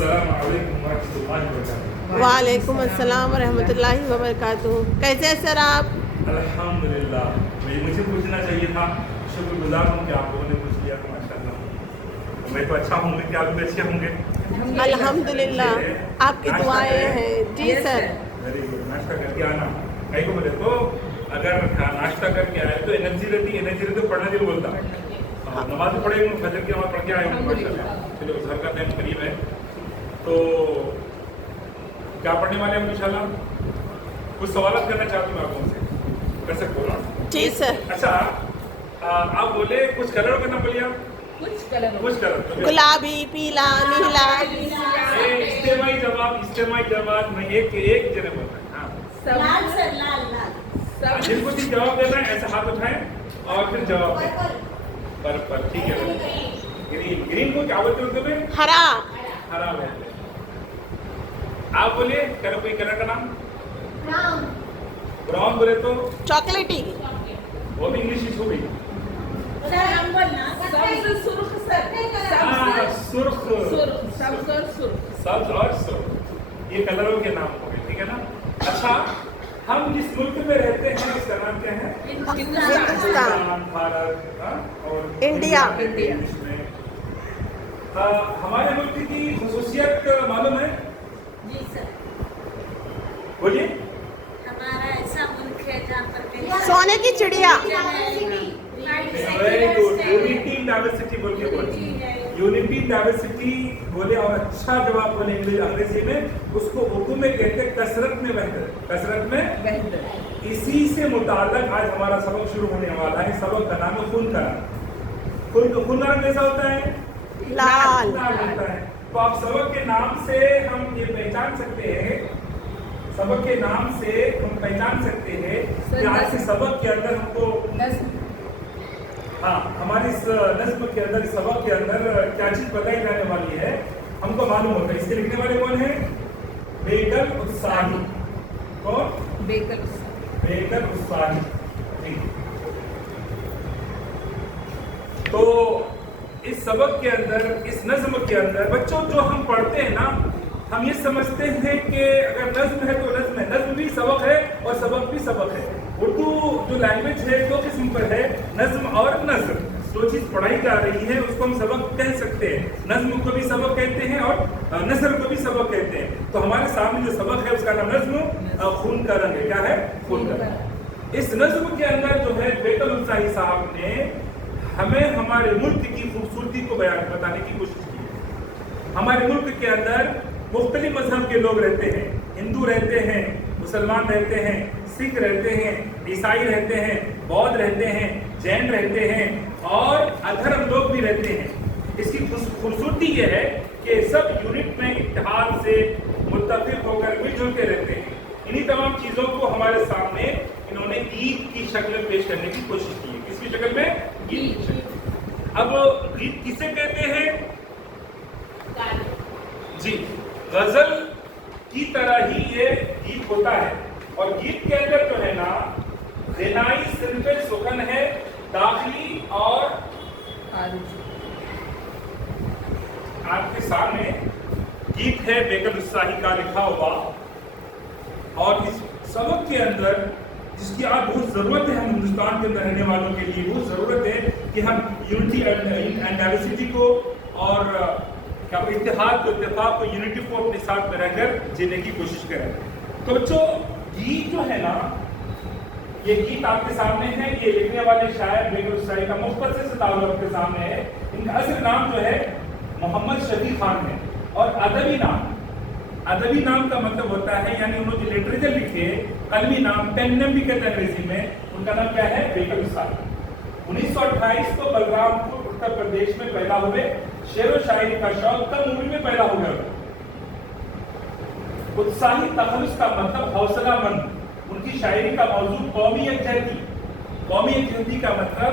अस्सलाम वालेकुम वरहमतुल्लाहि वबरकातुहू। वालेकुम अस्सलाम रहमतुल्लाहि वबरकातुहू। कैसे हैं सर आप? अल्हम्दुलिल्लाह। मुझे पूछना चाहिए था, शुक्रगुजार हूँ कि आप लोगों ने पूछ लिया। माशाअल्लाह, मैं तो अच्छा हूँ, कि आप भी अच्छे होंगे। अल्हम्दुलिल्लाह, आपकी दुआएं हैं। जी सर। Very good. नाश्ता करके आना। कहीं को बोले तो अगर नाश्ता करके आए तो एनर्जी रहती तो पढ़ना दिल बोलता। नमाज पढ़ेंगे, फजर की नमाज पढ़ के आए हूँ माशाअल्लाह। चलो घर का टाइम करीब है, तो क्या पढ़ने वाले हैं इंशाल्लाह? कुछ सवाल करना चाहता हूँ आपको से, कर सकते हो? जी सर। अच्छा, आप बोले कुछ कलर का नाम बोलिए। कुछ कलर गुलाबी, पीला, नीला। इस्तेमाई जवाब में एक जने बोलता है। हाँ, लाल सर, लाल जिनको भी जवाब देना है ऐसा हाथ उठाएं और फिर जवाब दें। पर ठीक है। ग्रीन को क्या बोलते हैं तुम्हें? हरा। हरा बोलते हैं। आप बोलिए, करो कोई कलर का नाम। ब्राउन बोले तो चॉकलेटी। वो भी इंग्लिश हो गई। सब्ज और सुर्ख, ये कलरों के नाम हो गए, ठीक है ना। अच्छा, हम जिस मुल्क में रहते हैं उसका नाम क्या है? हिंदुस्तान। भारत और इंडिया। में हमारे मुल्क की खुसूसियत मालूम है? जी सर, बोलिए। हमारा ऐसा मुल्क है जहाँ पर सोने की चिड़िया। Very good. यूनिटी डाइवर्सिटी बोल के बोलिए। यूनिटी डाइवर्सिटी बोले और अच्छा जवाब बोले अंग्रेजी में, उसको उर्दू में कहते हैं कसरत में बेहतर। कसरत में बेहतर। इसी से मुताल्लिक आज हमारा सबक शुरू होने वाला है। सबक का नाम है खून का रंग। खून का रंग कैसा होता है? लाल। लाल होता है। तो आप सबक के नाम से हम ये पहचान सकते हैं, सबक के नाम से हम पहचान सकते हैं कि आज से सबक के अंदर हमको हमारी इस नज़्म के अंदर, इस सबक के अंदर क्या चीज बताई जाने वाली है हमको मालूम होता है। इसके लिखने वाले कौन है? बेकल उत्साही। कौन? बेकल उत्साही। तो इस सबक के अंदर, इस नज़्म के अंदर बच्चों जो हम पढ़ते हैं ना, हम ये समझते हैं कि अगर नज़्म है तो नज़्म है, नज़्म भी सबक है और सबक भी सबक है। उर्दू जो लैंग्वेज है दो किस्म पर है, नज़्म और नज़्र। जो चीज़ पढ़ाई जा रही है उसको हम सबक कह सकते हैं। नज़्म को भी सबक कहते हैं और नज़्र को भी सबक कहते हैं। तो हमारे सामने जो सबक है उसका नाम नज़्म खून का रंग है। क्या है? खून का रंग। इस नज़्म के अंदर जो है बेकल उत्साही साहब ने हमें हमारे मुल्क की खूबसूरती को बताने की कोशिश की है। हमारे मुल्क के अंदर मुख्तलिफ मजहब के लोग रहते हैं। हिंदू रहते हैं, मुसलमान रहते हैं, सिख रहते हैं, ईसाई रहते हैं, बौद्ध रहते हैं, जैन रहते हैं और अधर्म लोग भी रहते हैं। इसकी खूबसूरती ये है कि सब यूनिट में इत्तेहाद से मुत्तफिक होकर मिलजुल के रहते हैं। इन्हीं तमाम चीज़ों को हमारे सामने इन्होंने ईद की शक्ल में पेश करने की कोशिश की है। किसकी शक्ल में? ईद की शक्ल। अब ईद किसे कहते हैं? जी, गजल की तरह ही ये गीत होता है। और गीत के अंदर जो है ना, ग़िनाई सिर्फ सुखन है, दाखिली और आपके सामने गीत है बेकल उत्साही का लिखा हुआ। और इस सबक के अंदर जिसकी आज बहुत ज़रूरत है, हम हिंदुस्तान के अंदर रहने वालों के लिए बहुत ज़रूरत है कि हम यूनिटी एंड डाइवर्सिटी को और क्या इत्तेहाद को, इत्तेफाक को, यूनिटी को अपने साथ में रहकर जीने की कोशिश करें। तो बच्चों, गीत जो है ना, ये गीत आपके सामने है। ये लिखने वाले शायर बेकल उत्साही का मुख्तसर से ताल्लुक आपके सामने है। इनका असल नाम जो है मोहम्मद शफी खान है। और अदबी नाम का मतलब होता है, यानी उन्होंने जो लिटरेचर लिखे, कलमी नाम, पेन नेम भी कहते हैं अंग्रेजी में, उनका नाम क्या है? बेकल उत्साही। 1928 को बलरामपुर उत्तर प्रदेश में पैदा हुए। शेर व शायरी का शौक कम उम्र में पैदा हो गया। उत्साही तखल्लुस का मतलब हौसलामंद। उनकी शायरी का मौजूद कौमी यकजहती। कौमी यकजहती का मतलब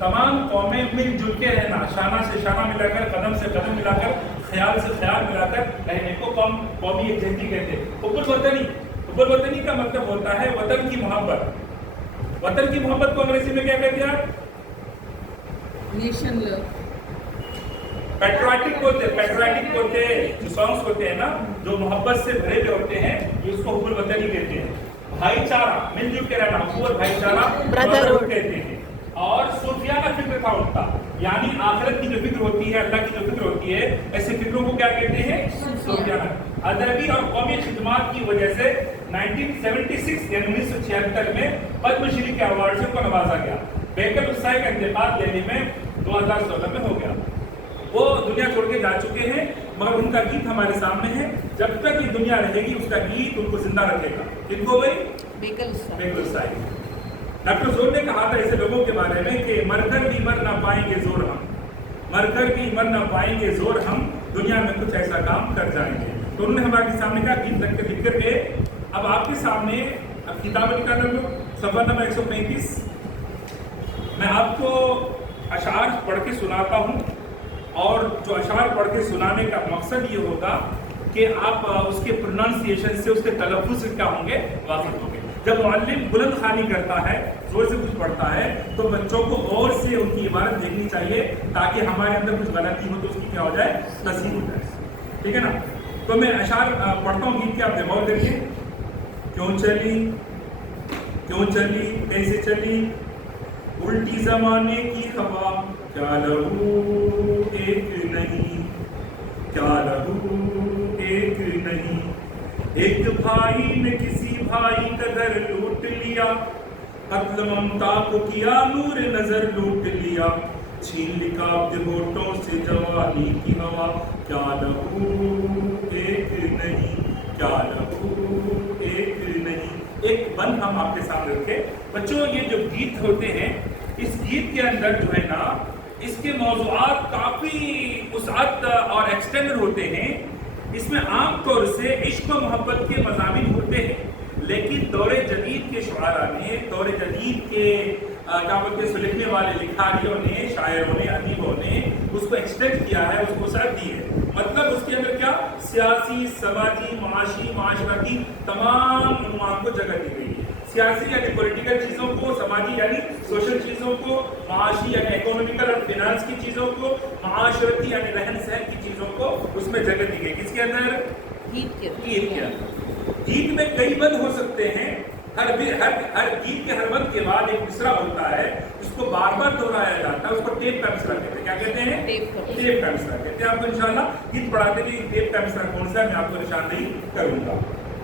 तमाम कौमें मिलजुल के रहना, शाना से शाना मिलाकर, कदम से कदम मिलाकर, ख्याल से ख्याल मिलाकर रहने को कौमी यकजहती कहते हैं। हुब्बुल वतनी का मतलब होता है वतन की मोहब्बत। वतन की मोहब्बत को अंग्रेजी में क्या कहते हैं आप? Nation love. पैट्रियाटिक होते जो सॉन्ग्स होते हैं ना, जो मोहब्बत से भरे हुए होते हैं, ये उसको हुब्बुल वतनी कहते हैं। भाईचारा, मिलजुल के रहना, हुब्बुल भाईचारा ब्रदरहुड कहते हैं। और सूफियाना फिक्र था उनका, यानी आखिरत की जो फिक्र होती है, अल्लाह की जो फिक्र होती है, ऐसे फिक्रों को क्या कहते हैं? सूफियाना। अदबी और कौमी खिदमात की वजह से 1976 यानी 1976 में पद्मश्री के अवार्ड से उनको नवाजा गया। बेकल उस्ताद का इंतकाल दिल्ली में 2016 में हो गया। वो दुनिया छोड़ के जा चुके हैं, मगर उनका गीत हमारे सामने है। जब तक ये दुनिया रहेगी उसका गीत उनको जिंदा रखेगा। किनको भाई? बेकल उस्ताद। डॉक्टर जोर ने कहा था ऐसे लोगों के बारे में कि मरकर भी मर ना पाएंगे जोर हम, मरकर भी मर ना पाएंगे जोर हम, दुनिया में कुछ ऐसा काम कर जाएंगे। तो उन्होंने हमारे सामने का गीत लिख करके अब आपके सामने अब किताब निकाल लो, सफा नंबर 135। मैं आपको अशार पढ़ के सुनाता हूँ, और जो अशार पढ़ के सुनाने का मकसद ये होगा कि आप उसके प्रोनाउंसिएशन से, उसके तलफ़ुज़ से क्या होंगे? वाकिफ़ होंगे। जब मुअल्लिम बुलंद खानी करता है, जोर से कुछ पढ़ता है, तो बच्चों को गौर से उनकी इबारत देखनी चाहिए, ताकि हमारे अंदर कुछ गलती हो तो उसकी क्या हो जाए? तस्हीह हो जाए। ठीक है ना? तो मैं अशार पढ़ता हूँ, गीत के आप गौर करिए। क्यों चली कैसे चली उल्टी जमाने की हवा, क्या लहू एक नहीं, क्या लहू एक नहीं। एक भाई ने किसी भाई का घर लूट लिया, कत्ल ममता को किया नूर नजर लूट लिया, छीन लिकाब होठों से जवानी की हवा, क्या लहू एक नहीं, क्या लहू एक नहीं। एक बंद हम आपके सामने रखे। बच्चों, ये जो गीत होते हैं, इस गीत के अंदर जो है ना, इसके मौज़ूआत काफ़ी वुसअत और एक्सटेंडेड होते हैं। इसमें आम तौर से इश्क और मोहब्बत के मज़ामीन होते हैं, लेकिन दौरे जदीद के शुआरा ने, दौरे जदीद के क्या बोलते हैं, लिखने वाले लिखारियों ने, शायरों ने, अदीबों ने उसको एक्सटेंड किया है, उसको वसअत दी है। मतलब उसके अंदर क्या सियासी, समाजी, माशी, माशरती तमाम उन्वान को जगह दी गई है। सियासी यानी पॉलिटिकल चीज़ों को, समाजी यानी सोशल चीज़ों को, माशी यानी इकोनॉमिकल और फाइनेंस की चीज़ों को, माशरती यानी रहन सहन की चीज़ों को उसमें जगह दी गई। किसके अंदर? गीत के अंदर। गीत में कई बंद हो सकते हैं। हर गीत के हर बंद के बाद एक मिसरा होता है, उसको बार बार दोहराया जाता है, उसको टेप का मिसरा कहते हैं। क्या कहते हैं? टेप का मिसरा कहते हैं। आपको इंशाल्लाह गीत पढ़ाते कि टेप का मिसरा कौन सा है, मैं आपको निशानदेही करूंगा।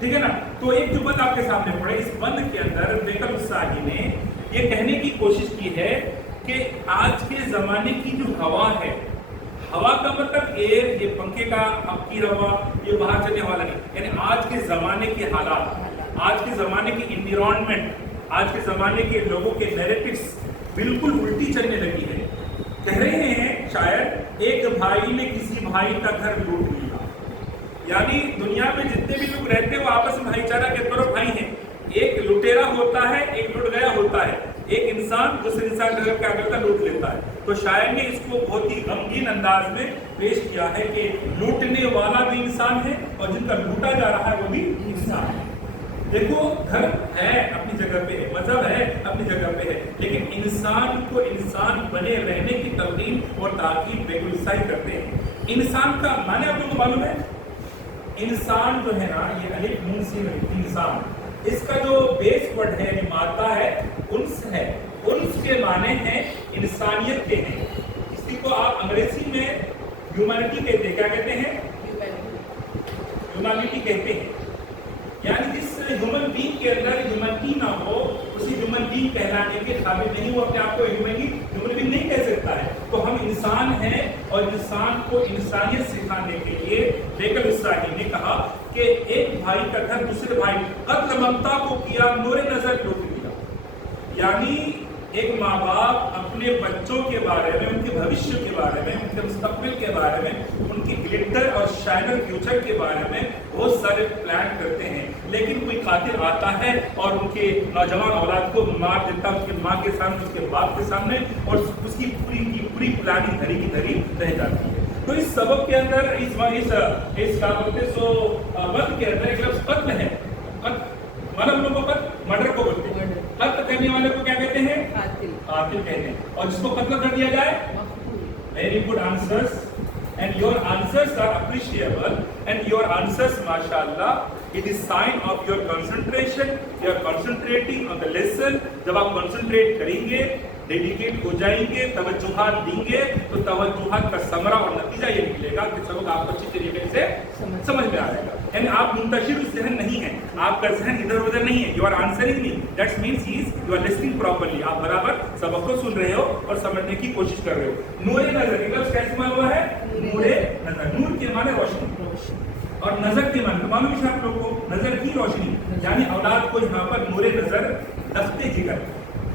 ठीक है ना? तो एक जो बंद आपके सामने पड़े, इस बंद के अंदर बेकल उस्ताद ने ये कहने की कोशिश की है कि आज के जमाने की जो हवा है, हवा का मतलब एयर, ये पंखे का आपकी हवा, ये बाहर चलने वाला नहीं, यानी आज के जमाने के हालात, आज के जमाने की एनवायरनमेंट, आज के जमाने के लोगों के नैरेटिव्स बिल्कुल उल्टी चलने लगी है। कह रहे हैं शायर, एक भाई ने किसी भाई का घर लूट लिया, यानी दुनिया में जितने भी लोग रहते हैं वो आपस में भाईचारा के तरफ भाई हैं। एक लुटेरा होता है, एक लुट गया होता है, एक इंसान दूसरे इंसान का क्या करता है? लूट लेता है। तो शायर ने इसको बहुत ही गमगीन अंदाज में पेश किया है कि लूटने वाला भी इंसान है और जिनका लूटा जा रहा है वो भी इंसान है। देखो, धर्म है अपनी जगह पे है, मजहब है अपनी जगह पे है, लेकिन इंसान को इंसान बने रहने की तलकीन और ताकीद बेकुल सही करते हैं। इंसान का माने आप लोगों को मालूम है? इंसान जो है ना, ये अलिफ नून सीन इंसान, इसका जो बेस वर्ड है, यानी मादा है, उन्स है। उन्स के माने हैं इंसानियत के हैं। इसी को आप अंग्रेजी में ह्यूमैनिटी कहते हैं। क्या कहते हैं? ह्यूमैनिटी कहते हैं। यानी जिस ह्यूमन बीइंग के अंदर ह्यूमैनिटी ना हो, उसी ह्यूमन बीइंग कहलाने के काबिल नहीं, वो अपने आप को ह्यूमन बीइंग नहीं कह सकता है। तो हम इंसान हैं, और इंसान को इंसानियत सिखाने के लिए बेकल उस्ताद ने कहा कि एक भाई का घर दूसरे भाई, कत्ल ममता को किया नूर नजर लूट लिया। यानी एक माँ बाप अपने बच्चों के बारे में, उनके भविष्य के बारे में, उनके मुस्तकबिल के बारे में, उनकी ग्लिटर और शाइनर फ्यूचर के बारे में बहुत सारे प्लान करते हैं, लेकिन कोई कातिल आता है और उनके नौजवान औलाद को मार देता है उसकी माँ के सामने, उसके बाप के सामने, और उसकी पूरी प्लानिंग धरी की धरी रह जाती है। तो इस सबक के अंदर, इस वक्त के अंदर एक लफ्ज़ कत्ल है। मतलब लोगों को मर्डर को बोलते हैं, कत्ल करने वाले को क्या कहते हैं? कातिल कहते हैं। और जिसको कत्ल कर दिया जाए, very good answers, and your answers are appreciable, and your answers, mashallah, it is sign of your concentration. You are concentrating on the lesson. जब आप concentrate करेंगे, डेडिकेट हो जाएंगे, तवज्जुहात देंगे, तो तवज्जुहात का समरा और नतीजा ये निकलेगा कि सबक आपको अच्छी तरीके से समझ में आ जाएगा। यानी आप मुंतशिर ज़हन नहीं है, आपका ज़हन इधर उधर नहीं है, you are answering me, that means you are listening properly, आप बराबर सबक को सुन रहे हो और समझने की कोशिश कर रहे हो। नूरे नजर लफ्ज़ कैसे मालूम है? नूरे नजर, नूर के माने रोशनी और नजर के माने मालूम है आप लोगों को, नजर की रोशनी, यानी औलाद को यहाँ पर नूरे नजर दख्ते